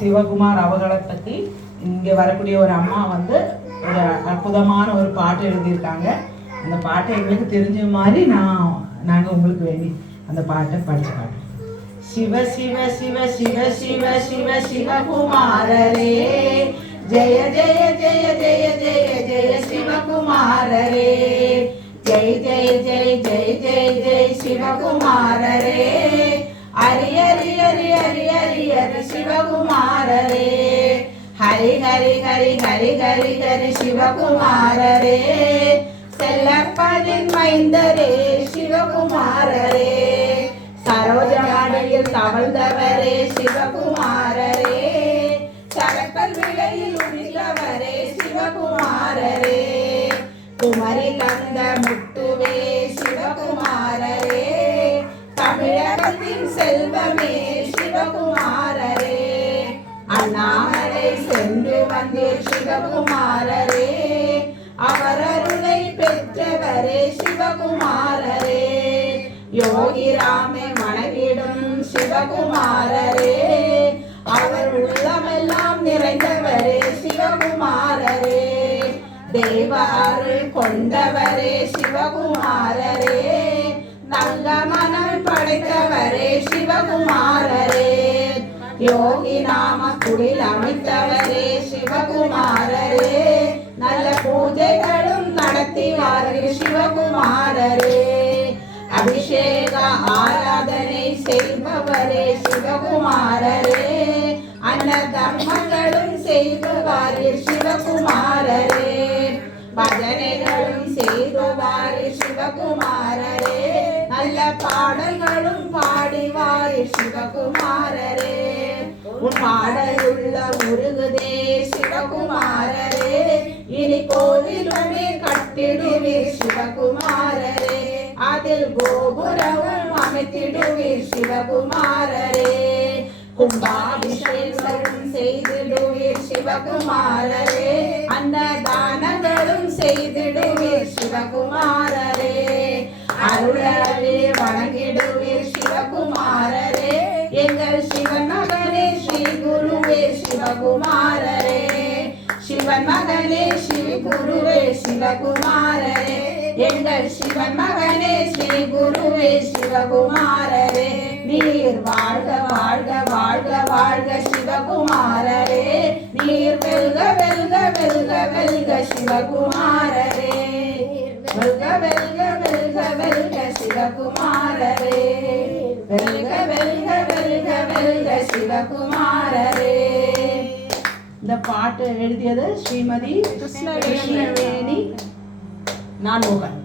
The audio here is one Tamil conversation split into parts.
சிவகுமார் அவர்களை பற்றி இங்கே வரக்கூடிய ஒரு அம்மா வந்து ஒரு அற்புதமான ஒரு பாட்டு எழுதியிருக்காங்க. அந்த பாட்டை எங்களுக்கு தெரிஞ்ச மாதிரி நான் நாங்கள் உங்களுக்கு வேண்டி அந்த பாட்டை படிச்சு காட்டுறோம். சிவ சிவ சிவ சிவ சிவ சிவ சிவகுமாரரே. ஜெய ஜெய ஜெய ஜெய ஜெய ஜெய சிவகுமாரரே. ஜெய ஜெய ஜெய ஜெய ஜெய ஜெய சிவகுமாரரே. ஹரி சிவகுமாரரே. ஹரி ஹரி ஹரி ஹரி ஹரி ஹரி சிவகுமாரரே. செல்லப்பனின் மைந்தரே சிவகுமாரரே. சரோஜமாடியில் தவழ்ந்தவரே சிவகுமாரரே. சரக்கல் விலையில் உள்ளவரே சிவகுமாரரே. குமரி கந்த முத்துவே சிவகுமாரரே. தமிழகத்தின் செல்வமே நாமரை சென்று வந்தீர் சிவகுமாரரே. அவர் அருளை பெற்றவரே சிவகுமாரரே. யோகிராமை மனைவிடும் சிவகுமாரரே. அவர் உள்ளமெல்லாம் நிறைந்தவரே சிவகுமாரரே. தேவ அருள் கொண்டவரே சிவகுமாரரே. நல்ல மனம் படைத்தவரே சிவகுமாரரே. யோகி நாம குடில் அமைத்தவரே சிவகுமாரரே. நல்ல பூஜைகளும் நடத்திவார்கள் சிவகுமாரரே. அபிஷேக ஆராதனை செய்பவரே சிவகுமாரரே. அன்ன தர்மங்களும் செய்பவாரில் சிவகுமாரரே. பஜனைகளும் செய்பவாரில் சிவகுமாரரே. பாடல்களும் பாடிவாரில் சிவகுமாரரே. உன் பாடலுள்ள முருகுதே சிவகுமாரரே. இனி கோவிலுமே கட்டிடுவீர் சிவகுமாரரே. அதில் கோபுரமும் அமைத்திடுவீர் சிவகுமாரரே. கும்பாபிஷேகம் செய்திடுவீர் சிவகுமாரரே. அன்னதானங்களும் செய்திடுவீர் சிவகுமாரரே. சிவன் மகனே ஸ்ரீ குருவே சிவகுமாரரே சிவன் மகனே ஸ்ரீ குருவே சிவகுமாரரே எங்கள் சிவன் மகனே ஸ்ரீ குருவே சிவகுமாரரே நீர் வாழ்க வாழ்க வாழ்க வாழ்க சிவகுமாரரே நீர் வெல்க வெல்க வெல்க வெல்க சிவகுமாரரே வெல்க வெல்க வெல்க வெல்க சிவகுமாரரே சிவகுமாரரே. இந்த பாட்டு எழுதியது ஸ்ரீமதி கிருஷ்ணவேணி நான்முகன்.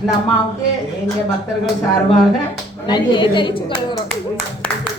இந்த அம்மாவுக்கு எங்க பக்தர்கள் சார்பாக நன்றி. தெரிவித்துக் கொள்கிறோம்.